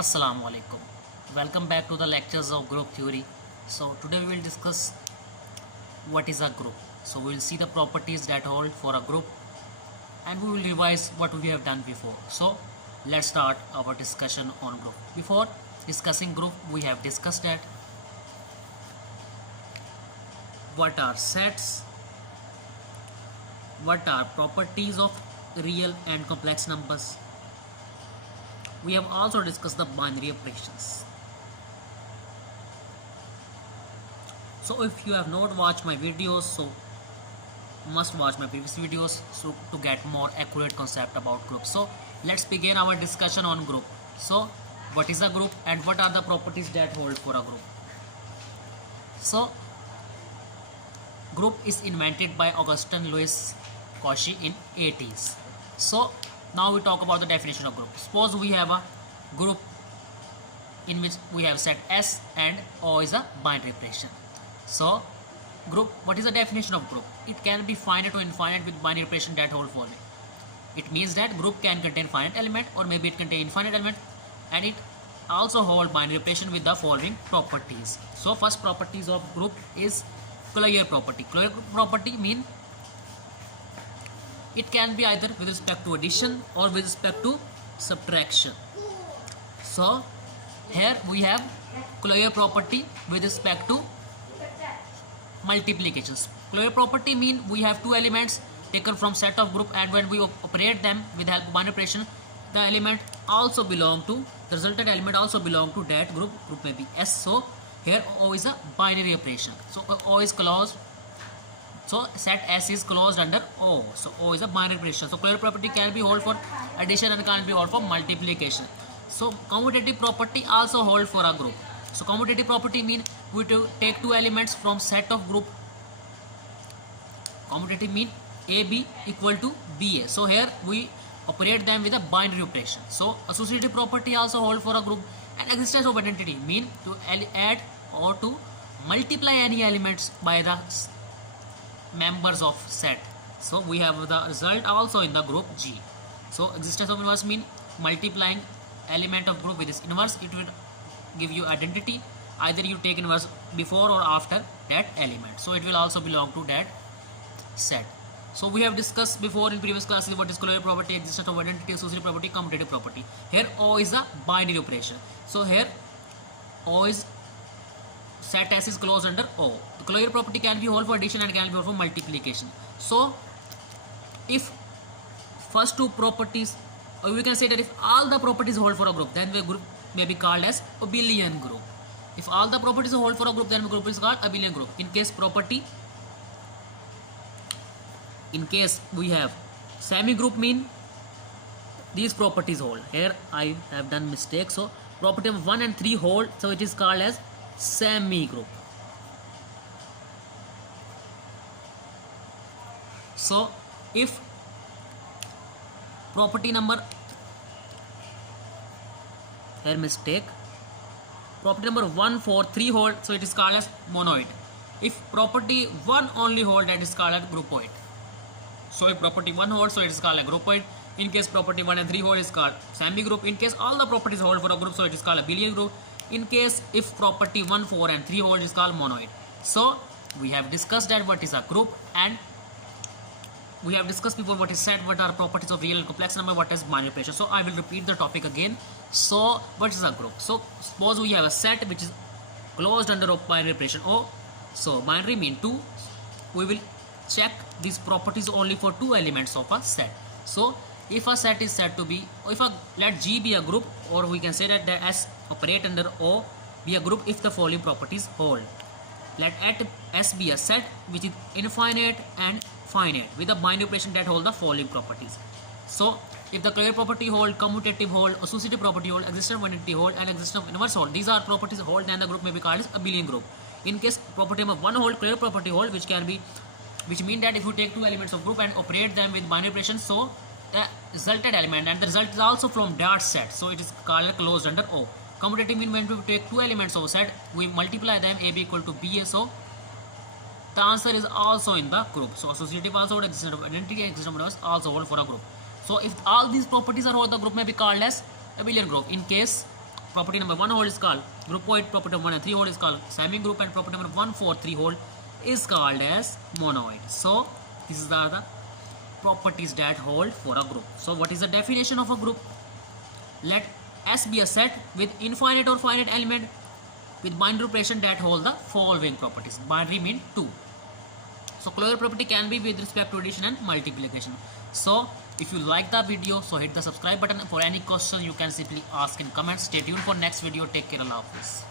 Assalamu alaikum. Welcome back to the lectures of group theory. So today we will discuss what is a group. So we will see the properties that hold for a group and we will revise what we have done before. So let's start our discussion on group. Before discussing group, we have discussed that what are sets, what are properties of real and complex numbers. We have also discussed the binary operations. So if you have not watched my videos, so must watch my previous videos so to get more accurate concept about group. So let's begin our discussion on group. So what is a group and what are the properties that hold for a group? So group is invented by Augustin Louis Cauchy in 80s. So now we talk about the definition of group. Suppose we have a group in which we have set S and O is a binary operation. So group, what is the definition of group? It can be finite or infinite with binary operation that hold following. It means that group can contain finite element or maybe it contain infinite element, and it also hold binary operation with the following properties. So first properties of group is Closure property. Closure property mean it can be either with respect to addition or with respect to subtraction. So here we have closure property with respect to multiplications. Closure property mean we have two elements taken from set of group, and when we operate them with help of binary operation, the element also belong to the resultant element also belong to that group. Group may be S. So here O is a binary operation. So O is closed. So set S is closed under O. So O is a binary operation. So closure property can be hold for addition and can be hold for multiplication. So commutative property also hold for a group. So commutative property mean we to take two elements from set of group. Commutative mean AB equal to BA. So here we operate them with a binary operation. So associative property also hold for a group, and existence of identity mean to add or to multiply any elements by the members of set. So we have the result also in the group G. So existence of inverse mean multiplying element of group with this inverse, it will give you identity. Either you take inverse before or after that element. So it will also belong to that set. So we have discussed before in previous classes what is closure property, existence of identity, associative property, commutative property. Here O is a binary operation. So here O is set S is closed under O. The closure property can be hold for addition and can be hold for multiplication. So if first two properties, or we can say that if all the properties hold for a group, then the group may be called as abelian group. If all the properties hold for a group, then the group is called abelian group. In case we have semi group mean these properties hold. Here I have done mistake. So property of 1 and 3 hold, so it is called as semi group. So if property number, here mistake, property number 1, 4, 3 hold, so it is called as monoid. If property 1 only hold, that is called as groupoid. So if property 1 holds, so it is called a groupoid. In case property 1 and 3 hold, is called semi group. In case all the properties hold for a group, so it is called a abelian group. In case if property 1, 4 and 3 hold, is called monoid. So we have discussed that what is a group, and we have discussed before what is set, what are properties of real and complex number, what is binary operation. So I will repeat the topic again. So what is a group? So suppose we have a set which is closed under binary operation O. So binary mean 2. We will check these properties only for two elements of a set. So if a set is said to be, if a let G be a group, or we can say that the S operate under O be a group if the following properties hold. Let S be a set which is infinite and finite with a binary operation that hold the following properties. So if the closure property hold, commutative hold, associative property hold, existence of identity hold, and existence of inverse hold, these are properties hold, then the group may be called as abelian group. In case property number 1 hold, closure property hold, which mean that if you take two elements of group and operate them with binary operation, so the resulted element and the result is also from that set, so it is called closed under O. Commutative mean when we take two elements of a set, we multiply them, AB equal to BA, so the answer is also in the group. So associative also hold, existence of identity, existence of numbers also hold for a group. So if all these properties are hold, the group may be called as abelian group. In case property number 1 hold is called groupoid, property number 1 and 3 hold is called semi-group, and property number 1, 4, 3 hold is called as monoid. So these are the properties that hold for a group. So what is the definition of a group? Let S be a set with infinite or finite element with binary operation that hold the following properties. Binary mean 2. So closure property can be with respect to addition and multiplication. So if you like the video, so hit the subscribe button. For any questions you can simply ask in comments. Stay tuned for next video. Take care. Allah Hafiz.